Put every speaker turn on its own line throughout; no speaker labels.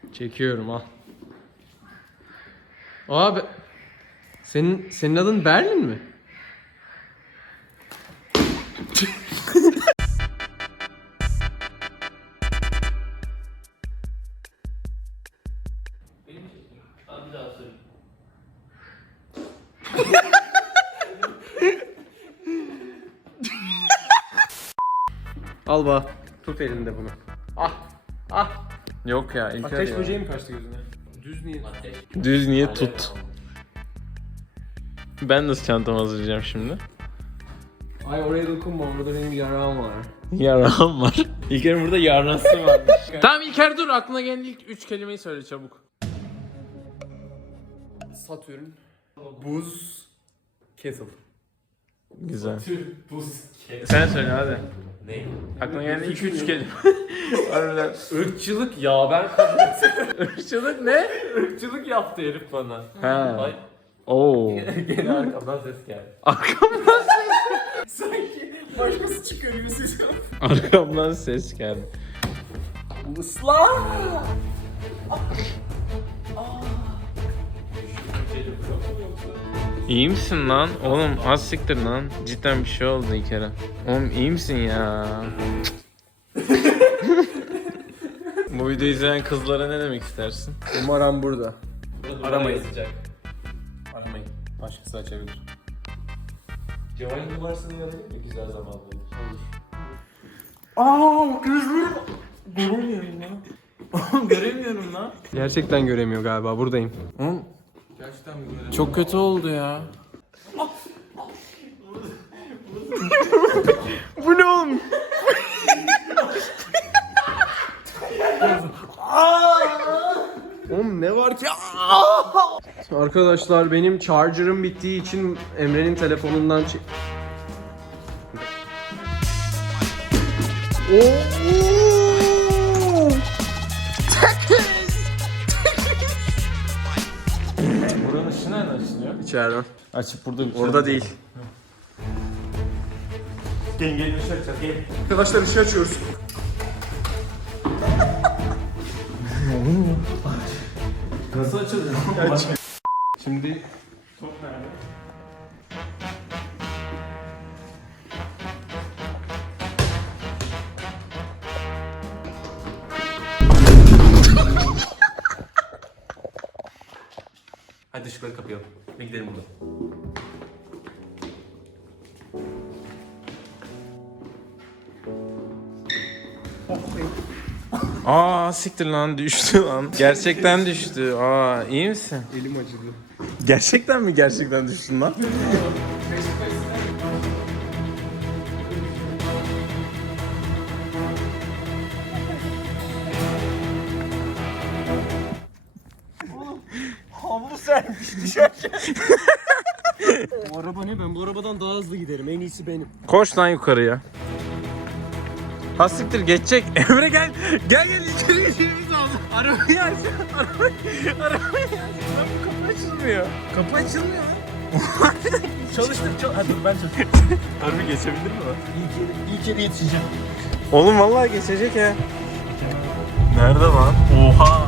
Çekiyorum al. Abi senin adın Berlin mi? Al bak. Tut elinde bunu. Ah.
Yok ya İlker
Ateş
ya.
böceği mi kaçtı gözüne? Düz niye?
Düz niye tut. Ben nasıl çantamı hazırlayacağım şimdi?
Ay oraya dokunma, orada benim yarağım var.
Yaram var. İlker'in burada yarnası varmış. Tamam İlker dur, aklına gelen ilk 3 kelimeyi söyle çabuk.
Satürn, buz, kettle.
Güzel.
Buz,
Sen söyle hadi.
Ne?
Aklına gelen ilk 3 kelime. Harbiden.
Irkçılık ya, ben kabul etmiyorum.
Irkçılık ne?
Irkçılık yaptı herif bana.
Ha.
Ay,
Oo.
gene arkamdan ses geldi.
Arkamdan
Sanki başkası çıkıyor gibi ses.
Arkamdan ses geldi.
Isla!
İyi misin lan? Oğlum az siktir lan. Cidden bir şey oldu İlker'e. Oğlum iyi misin ya? Bu videoyu izleyen kızlara ne demek istersin?
Umarım burada. Aramayın.
Aramayın. Başkası açabilir.
Cevahir'in numarasını yazayım mı güzel zamanda? Olur.
Göremiyorum lan. Oğlum göremiyorum lan.
Gerçekten göremiyor galiba, buradayım.
Oğlum
Gerçekten mi göremiyor?
çok kötü oldu ya.
Bu ne oğlum? Oğlum ne var ki? Arkadaşlar benim charger'ım bittiği için Emre'nin telefonundan
Buranın ışığı nereden açılıyor?
İçeriden.
Açıp burada bir
Orada değil.
Gelin ışığı açacağız gelin.
Arkadaşlar ışığı açıyoruz.
Nasıl açılıyor?
Şimdi
Top nerede?
hadi ışıkları kapayalım. Ne gidelim buradan.
Aa siktir lan, düştü lan. Gerçekten düştü. Aa iyi misin?
Elim acıdı.
Gerçekten mi düştün lan?
Havlu sermiş düşerken. Bu araba ne? Ben bu arabadan daha hızlı giderim. En iyisi benim.
Koş lan yukarıya. Ha siktir geçecek. Emre gel. Gel içeri geçirmemiz lazım. Arabayı aç. Arabayı aç. Lan bu kapı açılmıyor. Kapı açılmıyor.
Çalıştır. Hadi ben çalıştım.
Harbi geçebilir mi lan?
İyi kere yetişeceğim.
Oğlum vallahi geçecek ya. Nerede lan? Oha.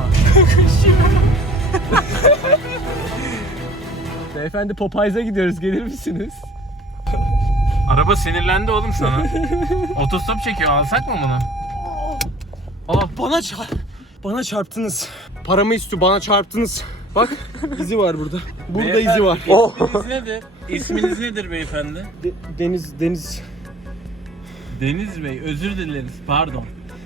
Beyefendi Popeyes'a gidiyoruz. Gelir misiniz?
Araba sinirlendi oğlum sana. Otostop çekiyor. Alsak mı bunu?
Bana çarptınız. Paramı istiyor. Bana çarptınız. Bak izi var burada. Burada
Beyefendi,
izi var.
İsminiz nedir? İsminiz nedir beyefendi?
Deniz.
Deniz Bey, özür dileriz. Pardon.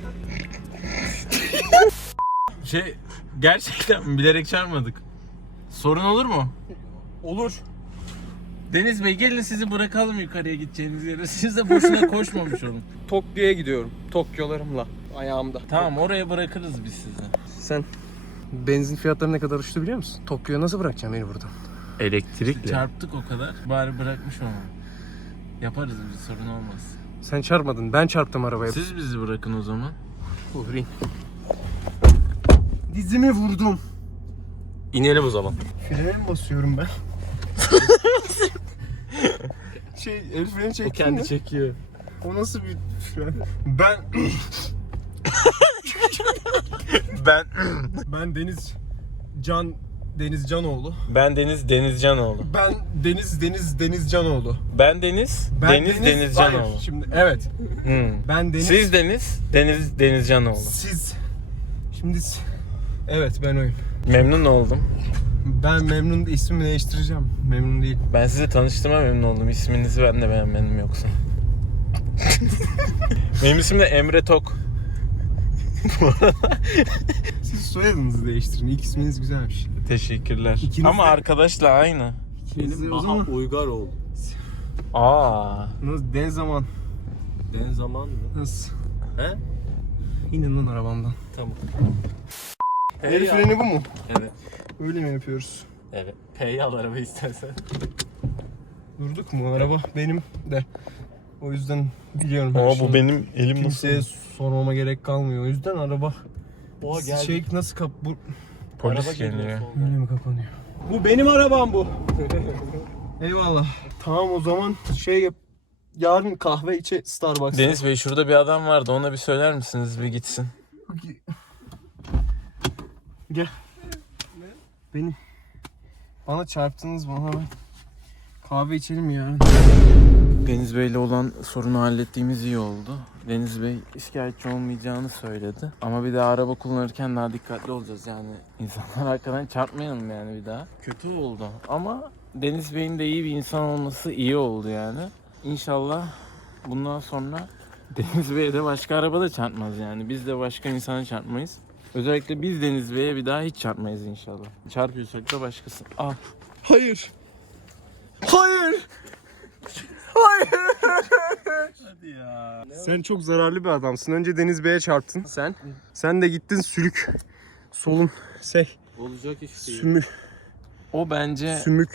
Gerçekten mi? Bilerek çarpmadık. Sorun olur mu?
Olur.
Deniz Bey gelin sizi bırakalım yukarıya gideceğiniz yere. Siz de boşuna koşmamış olun.
Tokyo'ya gidiyorum. Tokyo'larımla. Ayağımda.
Tamam oraya bırakırız biz sizi.
Sen benzin fiyatları ne kadar uçtu biliyor musun? Tokyo'ya nasıl bırakacaksın beni buradan?
Elektrikle. Çarptık o kadar. Bari bırakmış ama. Yaparız biz, sorun olmaz.
Sen çarpmadın. Ben çarptım arabaya.
Siz bizi bırakın o zaman.
Olur in. Dizimi vurdum.
İnelim o zaman.
Frene mi basıyorum ben? El freni çekti mi?
çekiyor.
O nasıl bir fren? Ben... Ben Deniz Canoğlu.
Ben Deniz Denizcanoğlu.
Ben Deniz Canoğlu.
Ben Deniz Denizcanoğlu.
Hayır, şimdi evet. Ben Deniz.
Siz Deniz Denizcanoğlu.
Siz. Şimdi evet ben oyum.
Memnun oldum.
Ben memnun ismimi değiştireceğim. Memnun değil.
Ben sizi tanıştırma memnun oldum. İsminizi ben de beğenmedim yoksa. Benim ismim de Emre Tok.
Siz soyadınızı değiştirin. İlk isminiz güzelmiş.
Teşekkürler.
İkiniz
Ama
de-
arkadaşla aynı.
Benim o zaman
Uygaroğlu.
Aa.
nasıl den zaman
Den zaman mı?
nasıl?
He?
İnin lan arabamdan.
Tamam.
El freni bu mu?
Evet.
Öyle mi yapıyoruz?
Evet. P'yi al araba istersen.
Durduk mu? Araba benim de. O yüzden biliyorum. her
Aa
şeyi.
bu benim elim nasıl?
Kimseye sormama gerek kalmıyor. O yüzden araba
Oha geldi.
şey nasıl bu
Polis
Araba geliyor
geliyor.
soldan.
öyle mi kapanıyor? Bu benim arabam bu. Eyvallah. Tamam o zaman şey yap. Yarın kahve içe Starbucks'ta.
Deniz Bey şurada bir adam vardı. Ona bir söyler misiniz bir gitsin?
Gel. Benim. Bana çarptınız bana ben. Kahve içelim ya.
Deniz Bey'le olan sorunu hallettiğimiz iyi oldu. Deniz Bey şikayetçi olmayacağını söyledi. Ama bir daha araba kullanırken daha dikkatli olacağız yani. İnsanlar arkadan çarpmayalım yani bir daha. Kötü oldu ama Deniz Bey'in de iyi bir insan olması iyi oldu yani. İnşallah bundan sonra Deniz Bey'e de başka araba da çarpmaz yani. Biz de başka insana çarpmayız. Özellikle biz Deniz Bey'e bir daha hiç çarpmayız inşallah. Çarpıyorsak da başkası. Al.
Hayır. Hayır. Hayır.
Hadi ya.
Sen çok zararlı bir adamsın. Önce Deniz Bey'e çarptın sen. Sen de gittin sülük. Solun
Olacak iş değil.
sümük
O bence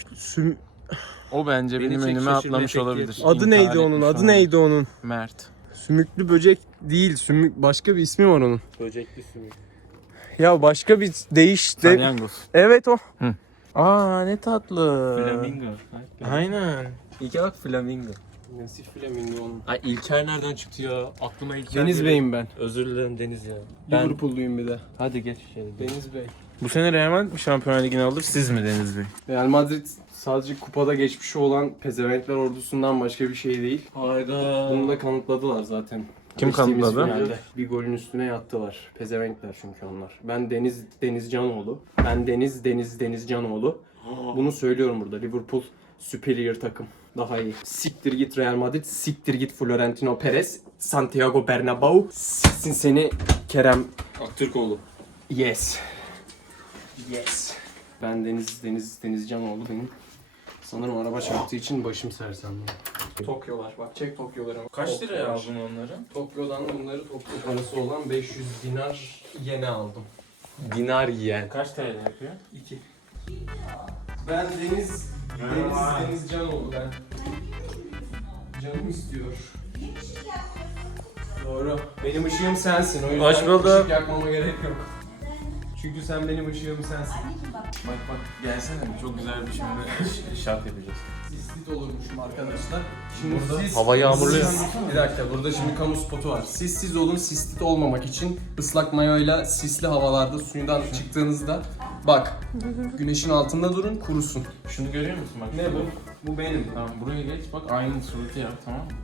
o bence
Beni
benim
çek,
önüme
şaşır,
atlamış
ne
olabilir.
teklif?
Adı
İntihar
neydi onun?
etmiş
Adı
olabilir.
neydi onun?
Mert.
Sümüklü böcek değil. Başka bir ismi var onun.
Böcekli sümük.
Ya başka bir
Salyangoz.
Evet o.
Aa ne tatlı.
Flamingo.
Aynen.
İlker bak flamingo.
Nasıl flamingo onun?
Ay İlker nereden çıktı ya? Aklıma İlker
Deniz
geliyor.
Bey'im ben.
Özür dilerim Deniz ya. Ben...
Liverpool'luyum bir de.
Hadi geç içeri.
Deniz Bey.
Bu sene Real Madrid mi Şampiyonlar Ligi'ni alır siz mi Deniz Bey?
Real Madrid sadece kupada geçmişi olan pezevenkler ordusundan başka bir şey değil.
Hayda.
Bunu da kanıtladılar zaten.
Kim
Geçtiğimiz
kanıtladı?
finalde. Bir golün üstüne yattılar. Pezevenkler çünkü onlar. Ben Deniz Canoğlu. Ben Deniz Canoğlu. Bunu söylüyorum burada. Liverpool superior takım. Daha iyi. Siktir git Real Madrid. Siktir git Florentino Perez. Santiago Bernabéu. Siksin seni Kerem
Aktürkoğlu.
Yes. Yes. Ben Deniz Canoğlu benim. Sanırım araba çarptığı için başım sersemli. Tokyolar. Bak çek Tokyolara. Tokyolar.
onları?
Tokyo'dan bunları Tokyo parası olan 500 dinar yene aldım.
Dinar yiyen.
Kaç TL yapıyor?
2. Ben Deniz Canoğlu ben. Canım istiyor. Doğru. Benim ışığım sensin. O yüzden
Hoş bulduk.
ışık yakmama gerek yok. Çünkü sen benim ışığım sensin.
Bak gelsene çok güzel bir şimdi şart yapacağız.
Sislit olurmuşum arkadaşlar. Şimdi burada
Hava yağmurlu ya.
Bir dakika burada şimdi kamu spotu var. Siz olun sislit olmamak için ıslak mayoyla sisli havalarda suyundan çıktığınızda bak güneşin altında durun kurusun.
Şunu görüyor musun bak?
Ne bu? Bu benim.
Tamam buraya geç bak aynı suratı yap tamam mı?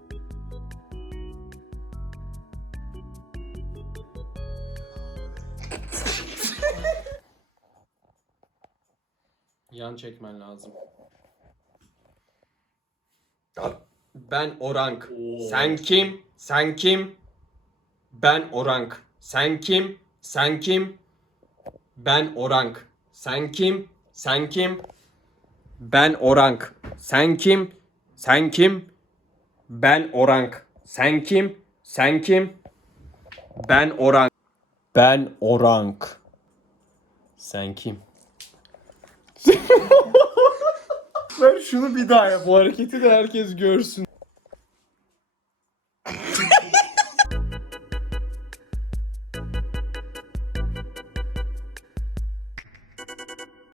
Yan çekmen lazım. Ben Orang. Sen kim? Sen kim? Ben Orang. Sen kim? Sen kim? Ben Orang. Sen kim? Sen kim? Ben Orang. Sen kim? Sen kim? Ben Orang. Sen kim? Sen kim? Ben Orang. Ben Orang. Sen kim? Ver şunu bir daha yap. Bu hareketi de herkes görsün.